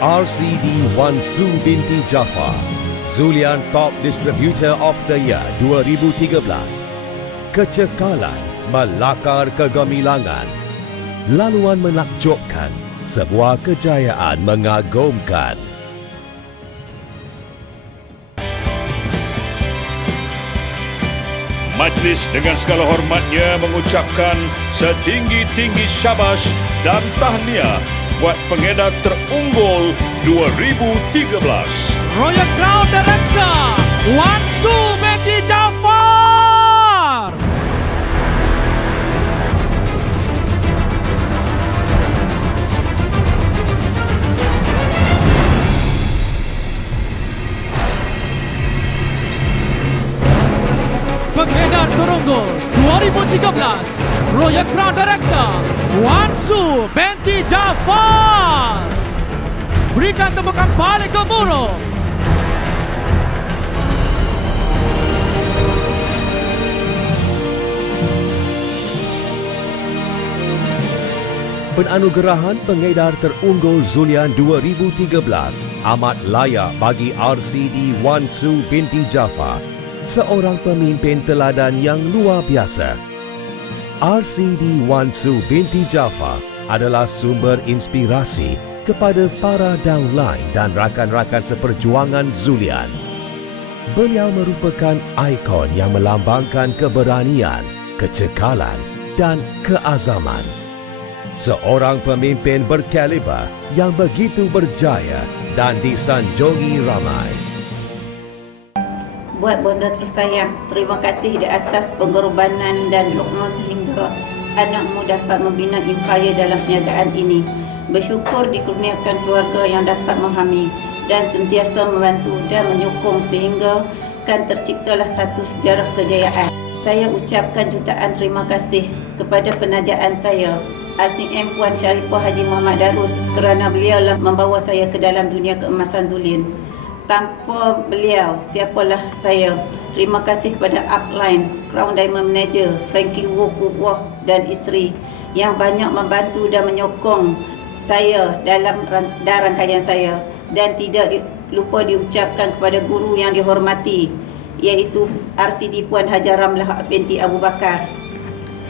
RCD Wan Su binti Jaafar, Zulian Top Distributor of the Year 2013. Kecekalan melakar kegemilangan. Laluan menakjubkan, sebuah kejayaan mengagumkan. Majlis dengan segala hormatnya mengucapkan setinggi-tinggi syabas dan tahniah buat pengedar terunggul 2013. Royal Crown Director Wan Su binti Jaafar. Pengedar terunggul 2013 Royal Crown Director Wan Su binti Jaafar. Berikan tepukan paling gemuruh. Penganugerahan pengedar terunggul Zulian 2013 amat layak bagi RCD Wan Su binti Jaafar, seorang pemimpin teladan yang luar biasa. RCD Wan Su binti Jaafar adalah sumber inspirasi kepada para downline dan rakan-rakan seperjuangan Zulian. Beliau merupakan ikon yang melambangkan keberanian, kecekalan dan keazaman. Seorang pemimpin berkaliber yang begitu berjaya dan disanjungi ramai. Buat bonda tersayang, terima kasih di atas pengorbanan dan doa sehingga anakmu dapat membina empayar dalam perniagaan ini. Bersyukur dikurniakan keluarga yang dapat memahami dan sentiasa membantu dan menyokong sehingga kan terciptalah satu sejarah kejayaan. Saya ucapkan jutaan terima kasih kepada penajaan saya, RCM Puan Syarifah Haji Muhammad Darus, kerana beliaulah membawa saya ke dalam dunia keemasan Zulian. Tanpa beliau, siapalah saya. Terima kasih kepada upline, Crown Diamond Manager, Frankie Wu Kuwah dan isteri yang banyak membantu dan menyokong saya dalam rangkaian saya. Dan tidak lupa diucapkan kepada guru yang dihormati, iaitu RCD Puan Hajar Ramlah binti Abu Bakar.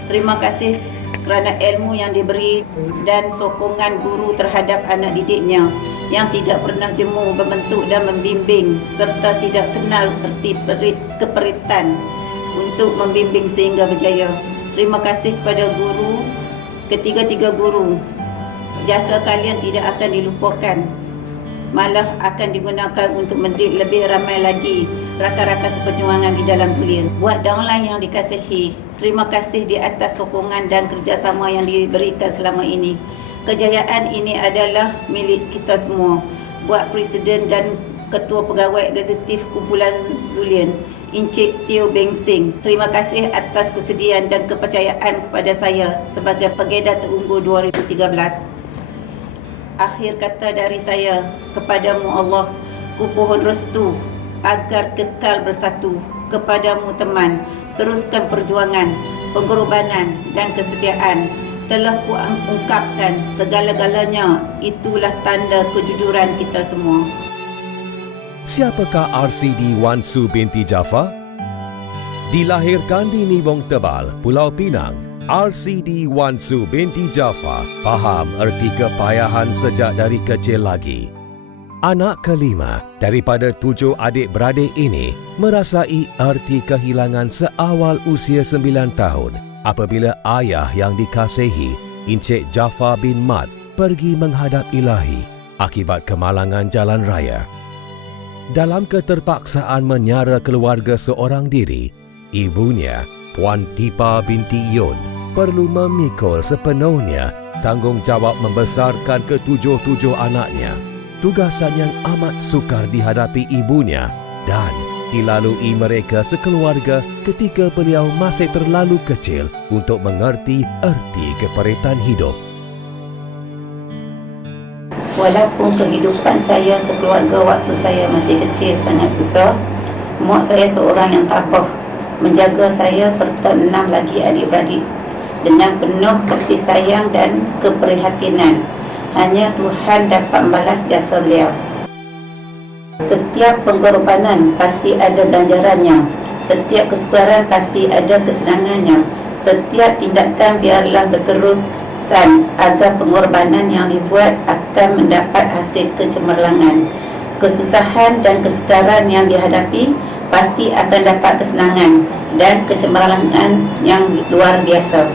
Terima kasih kerana ilmu yang diberi dan sokongan guru terhadap anak didiknya yang tidak pernah jemu membentuk dan membimbing serta tidak kenal erti keperitan untuk membimbing sehingga berjaya. Terima kasih kepada guru, ketiga-tiga guru. Jasa kalian tidak akan dilupakan, malah akan digunakan untuk mendidik lebih ramai lagi rakan-rakan seperjuangan di dalam Zulian. Buat downline yang dikasihi, terima kasih di atas sokongan dan kerjasama yang diberikan selama ini. Kejayaan ini adalah milik kita semua. Buat Presiden dan Ketua Pegawai Eksekutif Kumpulan Zulian, Encik Teo Beng Sing, terima kasih atas kesediaan dan kepercayaan kepada saya sebagai pengedar terunggul 2013. Akhir kata dari saya, kepadamu Allah, kupohon restu agar kekal bersatu. Kepadamu teman, teruskan perjuangan, pengorbanan dan kesetiaan. Telah kuungkapkan segala-galanya, itulah tanda kejujuran kita semua. Siapakah RCD Wan Su binti Jaafar? Dilahirkan di Nibong Tebal, Pulau Pinang, RCD Wan Su binti Jaafar faham erti kepayahan sejak dari kecil lagi. Anak kelima daripada 7 adik-beradik ini merasai erti kehilangan seawal usia 9 tahun apabila ayah yang dikasihi, Encik Jaafar bin Mat, pergi menghadap Ilahi akibat kemalangan jalan raya. Dalam keterpaksaan menyara keluarga seorang diri, ibunya, Puan Tipa binti Yun, perlu memikul sepenuhnya tanggungjawab membesarkan ketujuh-tujuh anaknya. Tugasan yang amat sukar dihadapi ibunya dan dilalui mereka sekeluarga ketika beliau masih terlalu kecil untuk mengerti erti keperitan hidup. Walaupun kehidupan saya sekeluarga waktu saya masih kecil sangat susah, mak saya seorang yang tabah menjaga saya serta 6 lagi adik-beradik dengan penuh kasih sayang dan keprihatinan. Hanya Tuhan dapat membalas jasa beliau. Setiap pengorbanan pasti ada ganjarannya. Setiap kesukaran pasti ada kesenangannya. Setiap tindakan biarlah berterusan agar pengorbanan yang dibuat akan mendapat hasil kecemerlangan. Kesusahan dan kesukaran yang dihadapi pasti akan dapat kesenangan dan kecemerlangan yang luar biasa.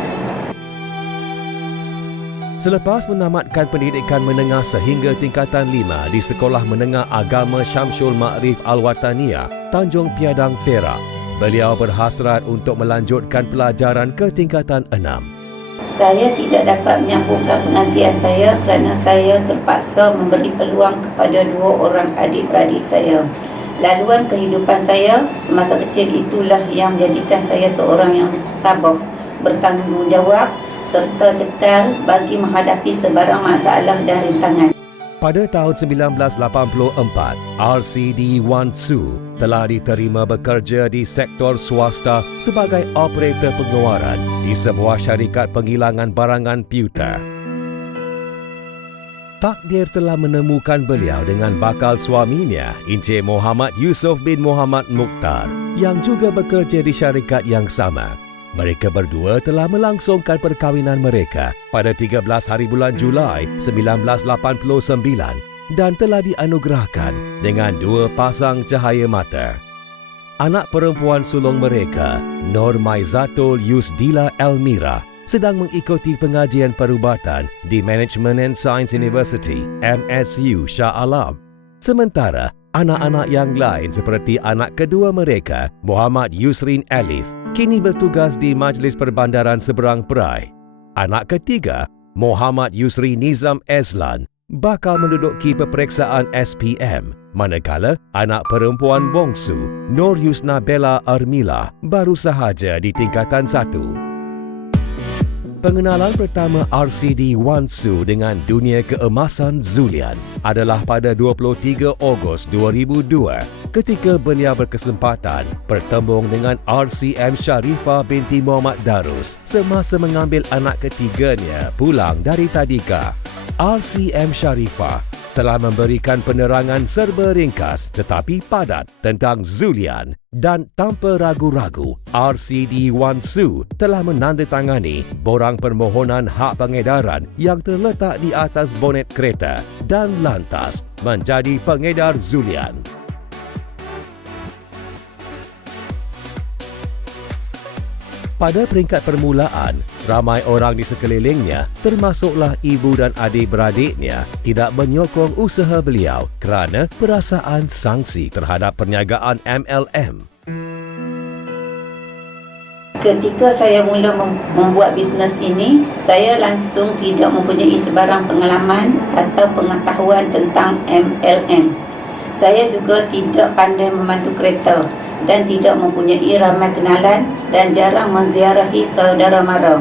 Selepas menamatkan pendidikan menengah sehingga tingkatan 5 di Sekolah Menengah Agama Syamsul Ma'rif Al-Wataniyah, Tanjung Piadang, Perak, beliau berhasrat untuk melanjutkan pelajaran ke tingkatan 6. Saya tidak dapat menyambungkan pengajian saya kerana saya terpaksa memberi peluang kepada 2 orang adik-beradik saya. Laluan kehidupan saya semasa kecil itulah yang menjadikan saya seorang yang tabah, bertanggungjawab serta cekal bagi menghadapi sebarang masalah dan rintangan. Pada tahun 1984, RCD Wan Su telah diterima bekerja di sektor swasta sebagai operator pengeluaran di sebuah syarikat penghilangan barangan pewter. Takdir telah menemukan beliau dengan bakal suaminya, Encik Muhammad Yusof bin Muhammad Mukhtar, yang juga bekerja di syarikat yang sama. Mereka berdua telah melangsungkan perkahwinan mereka pada 13 hari bulan Julai 1989 dan telah dianugerahkan dengan 2 pasang cahaya mata. Anak perempuan sulung mereka, Nur Maizatul Yusdila Elmira, sedang mengikuti pengajian perubatan di Management and Science University, MSU Shah Alam. Sementara, anak-anak yang lain seperti anak kedua mereka, Muhammad Yusrin Alif, kini bertugas di Majlis Perbandaran Seberang Perai. Anak ketiga, Muhammad Yusri Nizam Ezlan, bakal menduduki peperiksaan SPM, manakala anak perempuan bongsu, Nur Yusna Bella Armila, baru sahaja di tingkatan 1. Pengenalan pertama RCD Wan Su dengan dunia keemasan Zulian adalah pada 23 Ogos 2002 ketika beliau berkesempatan bertembung dengan RCM Sharifah binti Muhammad Darus semasa mengambil anak ketiganya pulang dari tadika. RCM Sharifah telah memberikan penerangan serba ringkas tetapi padat tentang Zulian dan tanpa ragu-ragu, RCD Wan Su telah menandatangani borang permohonan hak pengedaran yang terletak di atas bonet kereta dan lantas menjadi pengedar Zulian. Pada peringkat permulaan, ramai orang di sekelilingnya, termasuklah ibu dan adik-beradiknya, tidak menyokong usaha beliau kerana perasaan sangsi terhadap perniagaan MLM. Ketika saya mula membuat bisnes ini, saya langsung tidak mempunyai sebarang pengalaman atau pengetahuan tentang MLM. Saya juga tidak pandai memandu kereta dan tidak mempunyai ramai kenalan dan jarang menziarahi saudara mara.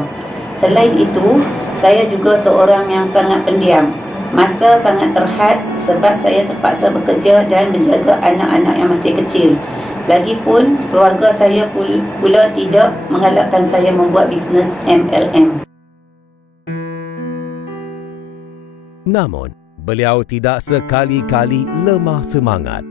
Selain itu, saya juga seorang yang sangat pendiam. Masa sangat terhad sebab saya terpaksa bekerja dan menjaga anak-anak yang masih kecil. Lagipun, keluarga saya pula tidak menggalakkan saya membuat bisnes MLM. Namun, beliau tidak sekali-kali lemah semangat.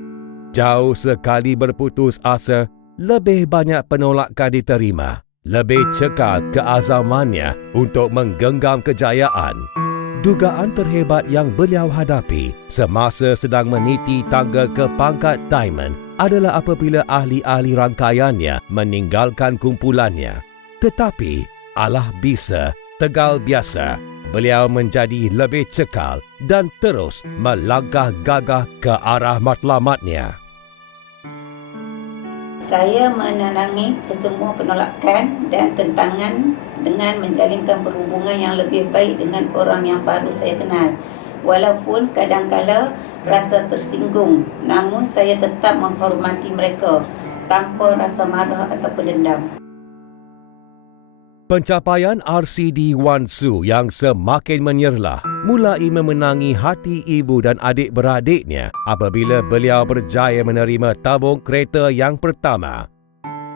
Jauh sekali berputus asa, lebih banyak penolakan diterima, lebih cekal keazamannya untuk menggenggam kejayaan. Dugaan terhebat yang beliau hadapi semasa sedang meniti tangga ke pangkat Diamond adalah apabila ahli-ahli rangkaiannya meninggalkan kumpulannya. Tetapi, Allah bisa, tegal biasa, beliau menjadi lebih cekal dan terus melangkah gagah ke arah matlamatnya. Saya menenangi kesemua penolakan dan tentangan dengan menjalinkan perhubungan yang lebih baik dengan orang yang baru saya kenal. Walaupun kadang-kala rasa tersinggung, namun saya tetap menghormati mereka tanpa rasa marah atau dendam. Pencapaian RCD Wan Su yang semakin menyerlah mulai memenangi hati ibu dan adik-beradiknya apabila beliau berjaya menerima tabung kereta yang pertama.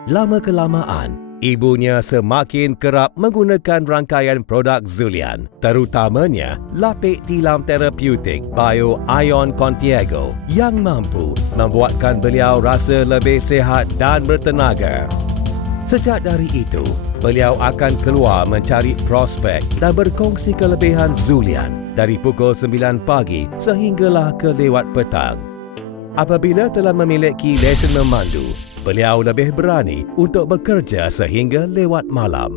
Lama-kelamaan, Ibunya semakin kerap menggunakan rangkaian produk Zulian, terutamanya lapik tilam terapeutik Bio Ion Contiago yang mampu membuatkan beliau rasa lebih sihat dan bertenaga. Sejak dari itu, beliau akan keluar mencari prospek dan berkongsi kelebihan Zulian dari pukul 9 pagi sehinggalah ke lewat petang. Apabila telah memiliki lesen memandu, beliau lebih berani untuk bekerja sehingga lewat malam.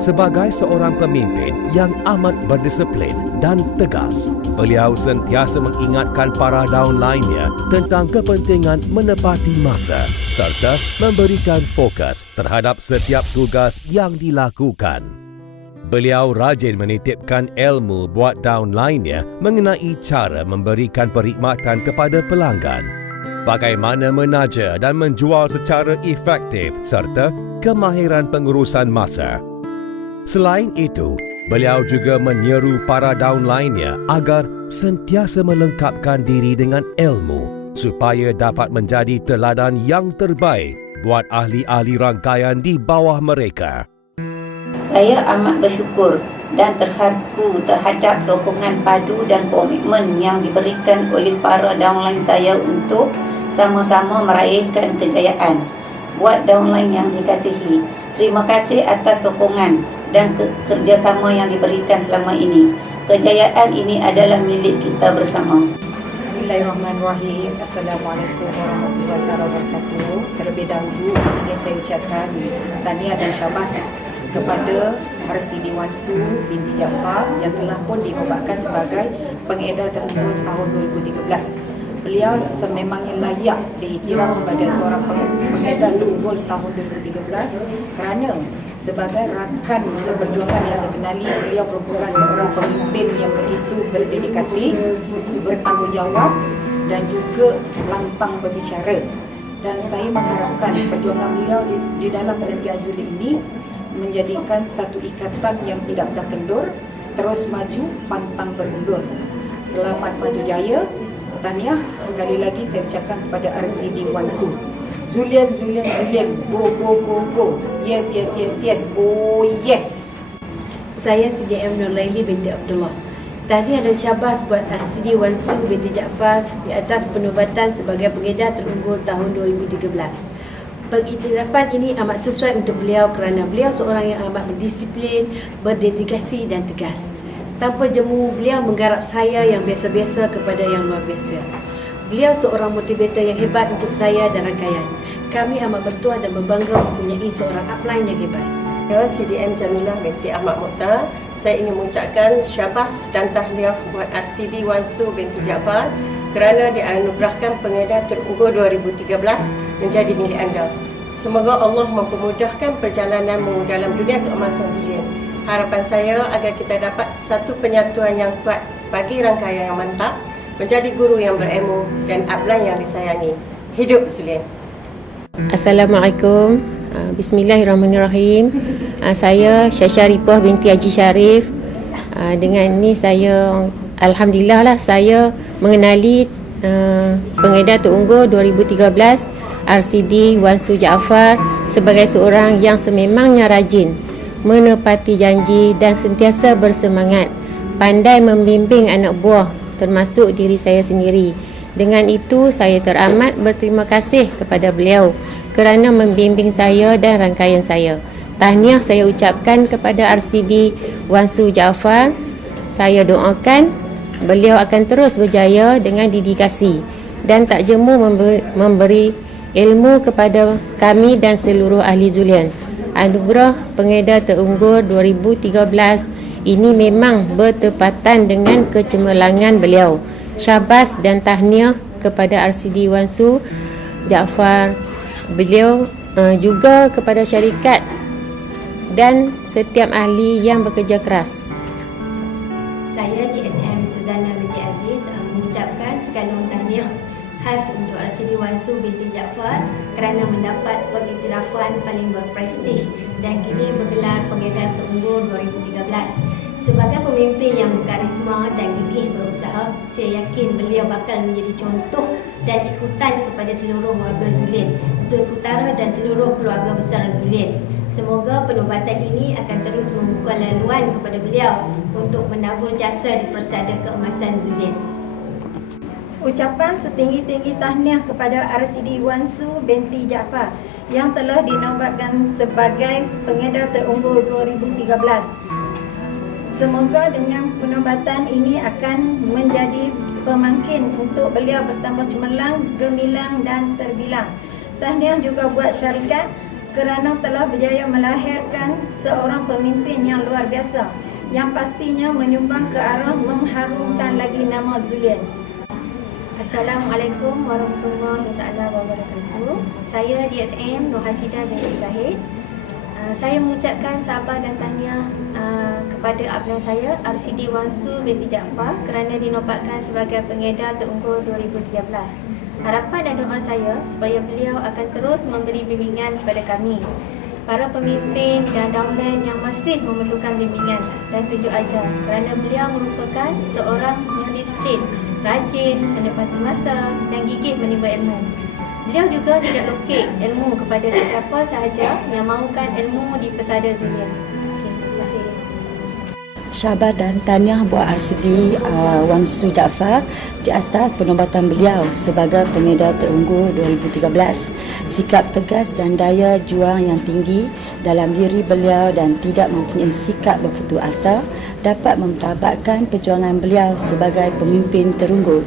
Sebagai seorang pemimpin yang amat berdisiplin dan tegas, beliau sentiasa mengingatkan para downline-nya tentang kepentingan menepati masa serta memberikan fokus terhadap setiap tugas yang dilakukan. Beliau rajin menitipkan ilmu buat downline-nya mengenai cara memberikan perkhidmatan kepada pelanggan, bagaimana menaja dan menjual secara efektif serta kemahiran pengurusan masa. Selain itu, beliau juga menyeru para downline-nya agar sentiasa melengkapkan diri dengan ilmu supaya dapat menjadi teladan yang terbaik buat ahli-ahli rangkaian di bawah mereka. Saya amat bersyukur dan terharu terhadap sokongan padu dan komitmen yang diberikan oleh para downline saya untuk sama-sama meraihkan kejayaan. Buat downline yang dikasihi, terima kasih atas sokongan dan kerjasama yang diberikan selama ini. Kejayaan ini adalah milik kita bersama. Bismillahirrahmanirrahim. Assalamualaikum warahmatullahi wabarakatuh. Terlebih dahulu ingin saya ucapkan tahniah dan syabas kepada RCD Wan Su binti Jaafar yang telah pun dinobatkan sebagai pengedar terunggul tahun 2013. Beliau sememangnya layak diiktiraf sebagai seorang pengedar terunggul tahun 2013 kerana sebagai rakan seperjuangan yang saya kenali, beliau merupakan seorang pemimpin yang begitu berdedikasi, bertanggungjawab dan juga lantang berbicara. Dan saya mengharapkan perjuangan beliau di dalam penerbitan Zulian ini menjadikan satu ikatan yang tidak mudah kendur, terus maju, pantang bermundur. Selamat maju jaya. Tahniah sekali lagi saya ucapkan kepada RCD Wan Su. Zulian, Zulian, Zulian. Go, go, go, go. Yes, yes, yes, yes. Oh, yes. Saya CDM Nurlaili binti Abdullah. Tahniah dan syabas buat RCD Wan Su binti Jaafar di atas penobatan sebagai pengedar terunggul tahun 2013. Pengiktirafan ini amat sesuai untuk beliau kerana beliau seorang yang amat berdisiplin, berdedikasi dan tegas. Tanpa jemu, beliau menggarap saya yang biasa-biasa kepada yang luar biasa. Beliau seorang motivator yang hebat untuk saya dan rangkaian. Kami amat bertuah dan berbangga mempunyai seorang upline yang hebat. Saya CDM Jamilah binti Ahmad Mukhtar. Saya ingin mengucapkan syabas dan tahniah buat RCD Wan Su binti Jaafar kerana dianugerahkan pengedar terunggul 2013 menjadi milik anda. Semoga Allah mempermudahkan perjalananmu dalam dunia keemasan Zulian. Harapan saya agar kita dapat satu penyatuan yang kuat bagi rangkaian yang mantap, menjadi guru yang berilmu dan upline yang disayangi. Hidup Zulian. Assalamualaikum. Bismillahirrahmanirrahim. Saya Syarifah binti Haji Sharif. Dengan ini saya alhamdulillah lah saya mengenali pengedar terunggul 2013 RCD Wan Su Jaafar sebagai seorang yang sememangnya rajin, menepati janji dan sentiasa bersemangat, pandai membimbing anak buah termasuk diri saya sendiri. Dengan itu saya teramat berterima kasih kepada beliau kerana membimbing saya dan rangkaian saya. Tahniah saya ucapkan kepada RCD Wan Su Jaafar. Saya doakan beliau akan terus berjaya dengan dedikasi dan tak jemu memberi ilmu kepada kami dan seluruh ahli Zulian. Anugerah pengedar terunggul 2013 ini memang bertepatan dengan kecemerlangan beliau. Syabas dan tahniah kepada RCD Wan Su Jaafar. Beliau juga kepada syarikat dan setiap ahli yang bekerja keras. Saya DSM Suzana binti Aziz mengucapkan sekalung tahniah khas untuk RCD Wan Su binti Jaafar kerana mendapat pengiktirafan paling berprestij dan kini bergelar pengedar terunggul 2013. Sebagai pemimpin yang berkarisma dan gigih berusaha, saya yakin beliau bakal menjadi contoh dan ikutan kepada seluruh warga Zulin, Zon Utara dan seluruh keluarga besar Zulin. Semoga penubatan ini akan terus membuka laluan kepada beliau untuk menabur jasa di Persada Keemasan Zulin. Ucapan setinggi-tinggi tahniah kepada RCD Wan Su binti Jaafar yang telah dinobatkan sebagai pengedar terunggul 2013. Semoga dengan penobatan ini akan menjadi pemangkin untuk beliau bertambah cemerlang, gemilang dan terbilang. Tahniah juga buat syarikat kerana telah berjaya melahirkan seorang pemimpin yang luar biasa yang pastinya menyumbang ke arah mengharumkan lagi nama Zulin. Assalamualaikum warahmatullahi wabarakatuh. Saya DSM Nur Hasidah binti Zahid. Saya mengucapkan sabar dan tahniah kepada abang saya RCD Wan Su binti Jaafar kerana dinobatkan sebagai pengedar terunggul 2013. Harapan dan doa saya supaya beliau akan terus memberi bimbingan kepada kami, para pemimpin dan downline yang masih memerlukan bimbingan dan tunjuk ajar kerana beliau merupakan seorang yang disiplin, rajin, menepati masa dan gigih menimba ilmu. Beliau juga tidak lokek ilmu kepada sesiapa sahaja yang mahukan ilmu di Persada Zulin. Terima kasih. Syabas dan tahniah buat RCD Wan Su Jaafar di atas penobatan beliau sebagai pengedar terunggul 2013. Sikap tegas dan daya juang yang tinggi dalam diri beliau dan tidak mempunyai sikap berputus asa dapat memtabatkan perjuangan beliau sebagai pemimpin terunggul.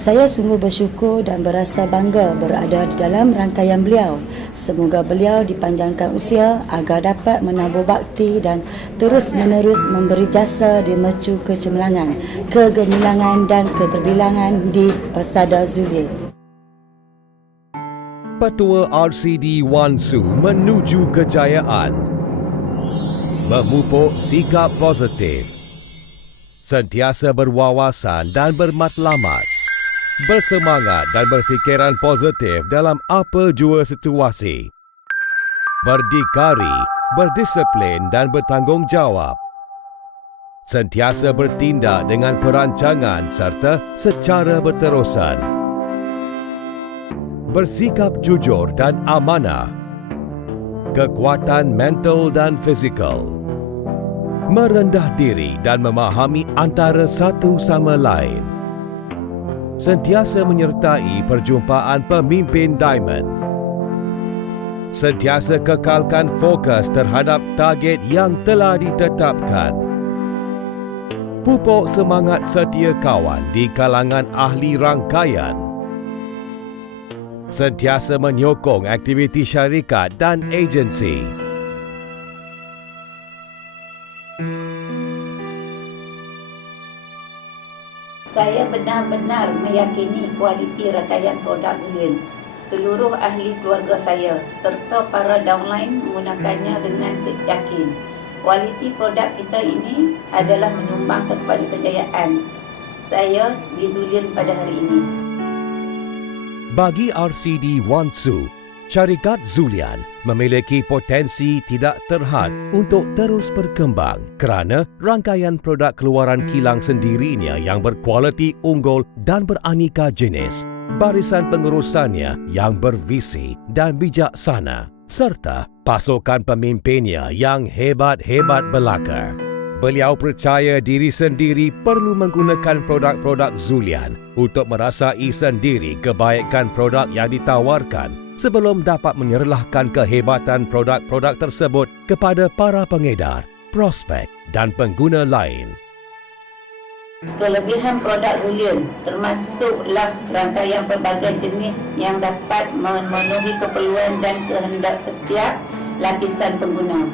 Saya sungguh bersyukur dan berasa bangga berada di dalam rangkaian beliau. Semoga beliau dipanjangkan usia agar dapat menabur bakti dan terus-menerus memberi jasa di mercu kecemerlangan, kegemilangan dan keterbilangan di Persada Zulin. Petua RCD Wan Su menuju kejayaan. Memupuk sikap positif. Sentiasa berwawasan dan bermatlamat. Bersemangat dan berfikiran positif dalam apa jua situasi. Berdikari, berdisiplin dan bertanggungjawab. Sentiasa bertindak dengan perancangan serta secara berterusan. Bersikap jujur dan amanah. Kekuatan mental dan fizikal. Merendah diri dan memahami antara satu sama lain. Sentiasa menyertai perjumpaan pemimpin Diamond. Sentiasa kekalkan fokus terhadap target yang telah ditetapkan. Pupuk semangat setia kawan di kalangan ahli rangkaian. Sentiasa menyokong aktiviti syarikat dan agensi. Saya benar-benar meyakini kualiti rangkaian produk Zulin. Seluruh ahli keluarga saya serta para downline menggunakannya dengan yakin. Kualiti produk kita ini adalah menyumbang kepada kejayaan saya di Zulin pada hari ini. Bagi RCD Wan Su, syarikat Zulian memiliki potensi tidak terhad untuk terus berkembang kerana rangkaian produk keluaran kilang sendirinya yang berkualiti unggul dan beraneka jenis, barisan pengurusannya yang bervisi dan bijaksana, serta pasukan pemimpinnya yang hebat-hebat belaka. Beliau percaya diri sendiri perlu menggunakan produk-produk Zulian untuk merasai sendiri kebaikan produk yang ditawarkan sebelum dapat menyerlahkan kehebatan produk-produk tersebut kepada para pengedar, prospek dan pengguna lain. Kelebihan produk Zulin termasuklah rangkaian pelbagai jenis yang dapat memenuhi keperluan dan kehendak setiap lapisan pengguna.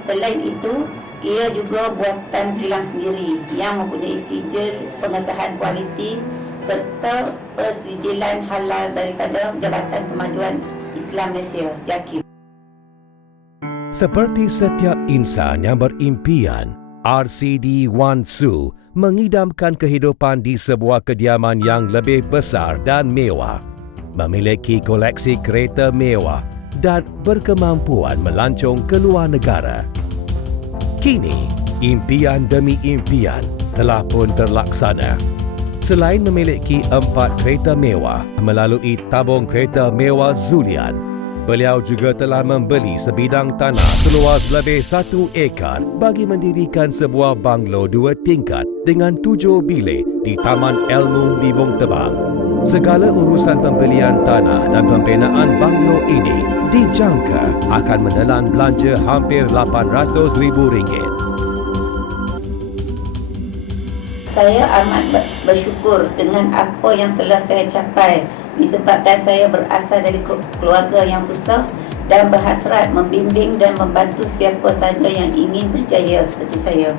Selain itu, ia juga buatan kilang sendiri yang mempunyai sijil pengesahan kualiti serta persijilan halal daripada Jabatan Kemajuan Islam Malaysia, JAKIM. Seperti setiap insan yang berimpian, RCD Wan Su mengidamkan kehidupan di sebuah kediaman yang lebih besar dan mewah, memiliki koleksi kereta mewah dan berkemampuan melancong ke luar negara. Kini, impian demi impian telah pun terlaksana. Selain memiliki 4 kereta mewah melalui tabung kereta mewah Zulian, beliau juga telah membeli sebidang tanah seluas lebih 1 ekar bagi mendirikan sebuah banglo 2 tingkat dengan 7 bilik di Taman Ilmu Bibong Tebal. Segala urusan pembelian tanah dan pembinaan banglo ini dijangka akan menelan belanja hampir RM800,000. Saya amat bersyukur dengan apa yang telah saya capai disebabkan saya berasal dari keluarga yang susah dan berhasrat membimbing dan membantu siapa saja yang ingin berjaya seperti saya.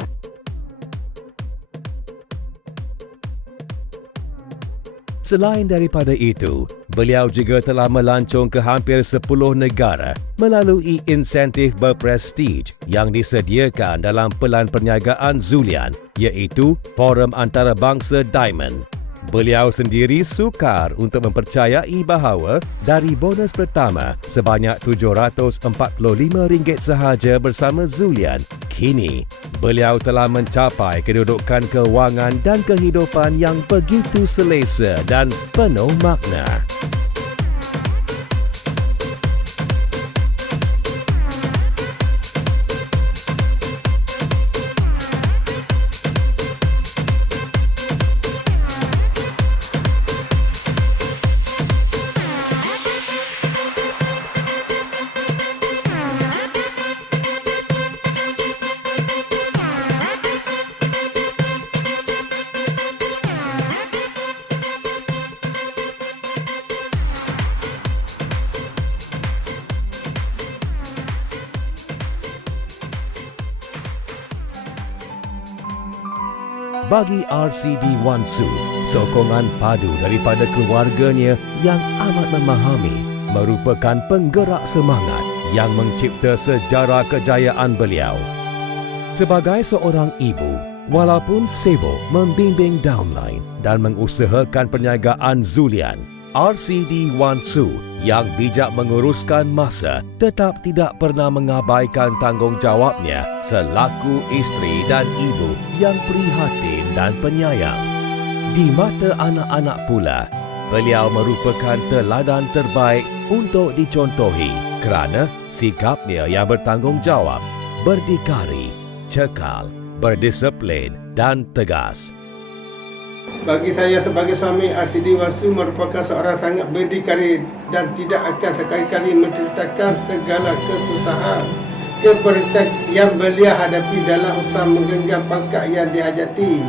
Selain daripada itu, beliau juga telah melancong ke hampir 10 negara melalui insentif berprestij yang disediakan dalam pelan perniagaan Zulian, iaitu Forum Antarabangsa Diamond. Beliau sendiri sukar untuk mempercayai bahawa dari bonus pertama sebanyak RM745 sahaja bersama Zulian, kini beliau telah mencapai kedudukan kewangan dan kehidupan yang begitu selesa dan penuh makna. Bagi RCD Wansu, sokongan padu daripada keluarganya yang amat memahami merupakan penggerak semangat yang mencipta sejarah kejayaan beliau. Sebagai seorang ibu, walaupun sibuk membimbing downline dan mengusahakan perniagaan Zulian, RCD Wansu yang bijak menguruskan masa tetap tidak pernah mengabaikan tanggungjawabnya selaku isteri dan ibu yang prihatin dan penyayang. Di mata anak-anak pula, beliau merupakan teladan terbaik untuk dicontohi kerana sikapnya yang bertanggungjawab, berdikari, cekal, berdisiplin dan tegas. Bagi saya sebagai suami, RCD Wansu merupakan seorang sangat berdikari dan tidak akan sekali-kali menceritakan segala kesusahan, keperluan yang beliau hadapi dalam usaha menggenggam pangkat yang dihajati.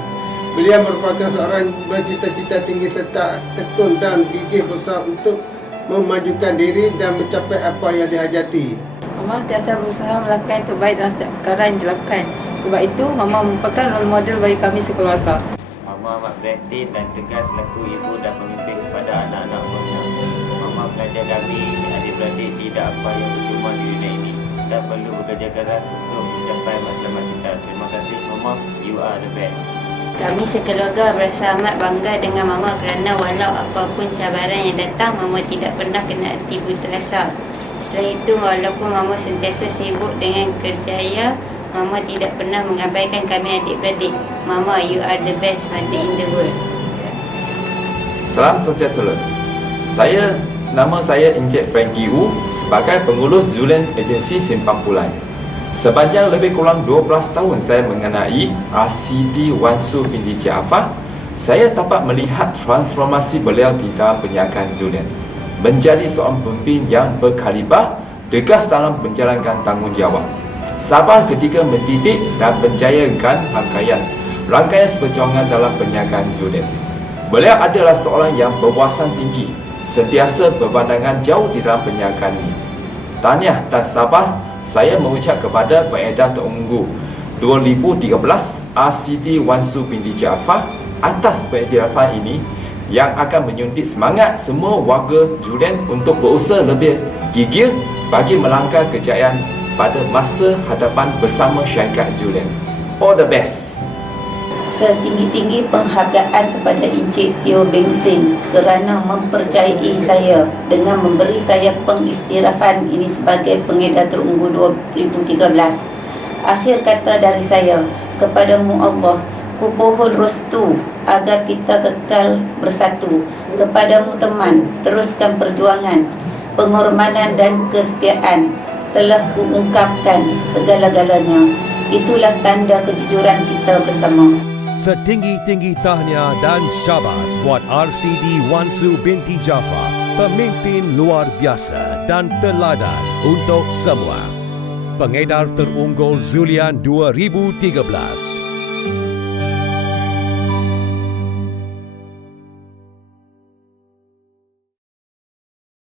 Beliau merupakan seorang bercita-cita tinggi serta tekun dan gigih besar untuk memajukan diri dan mencapai apa yang dihajati. Mama sentiasa berusaha melakukan yang terbaik dalam setiap perkara yang dilakukan. Sebab itu, Mama merupakan role model bagi kami sekeluarga. Mama amat prihatin dan tegas selaku ibu dan pemimpin kepada anak-anak Mama. Mama mengajar kami adik-beradik tidak apa yang percuma di dunia ini. Kita perlu bekerja keras untuk mencapai matlamat kita. Terima kasih Mama, you are the best. Kami sekeluarga berasa amat bangga dengan Mama kerana walau apapun cabaran yang datang, Mama tidak pernah kena hati putus asa. Setelah itu, walaupun Mama sentiasa sibuk dengan kerjaya, Mama tidak pernah mengabaikan kami adik-beradik. Mama, you are the best mother in the world. Salam sejahtera. Nama saya Encik Frankie Wu sebagai pengurus Zulian Agensi Simpang Pulai. Sepanjang lebih kurang 12 tahun saya mengenai RCD Wansu binti Jaafar, saya dapat melihat transformasi beliau di dalam perniagaan Zulian. Menjadi seorang pemimpin yang berkaliber, tegas dalam menjalankan tanggungjawab. Sabar ketika mendidik dan menjayakan rangkaian seperjuangan dalam perniagaan Zulian. Beliau adalah seorang yang berwawasan tinggi, sentiasa berpandangan jauh di dalam perniagaan ini. Tahniah dan sabar saya mengucap kepada pengedar terunggu 2013 RCD Wansu binti Jaafar atas pengiktirafan ini yang akan menyuntik semangat semua warga Zulian untuk berusaha lebih gigih bagi melangkah kejayaan pada masa hadapan bersama syarikat Zulian. All the best. Setinggi-tinggi penghargaan kepada Encik Teo Beng Sing kerana mempercayai saya dengan memberi saya pengistirafan ini sebagai pengedar terunggu 2013. Akhir kata dari saya, kepadamu Allah, kupohon restu agar kita kekal bersatu. Kepadamu teman, teruskan perjuangan, pengorbanan dan kesetiaan telah kuungkapkan segala-galanya. Itulah tanda kejujuran kita bersama. Setinggi-tinggi tahniah dan syabas buat RCD Wan Su binti Jaafar, pemimpin luar biasa dan teladan untuk semua. Pengedar terunggul Zulian 2013.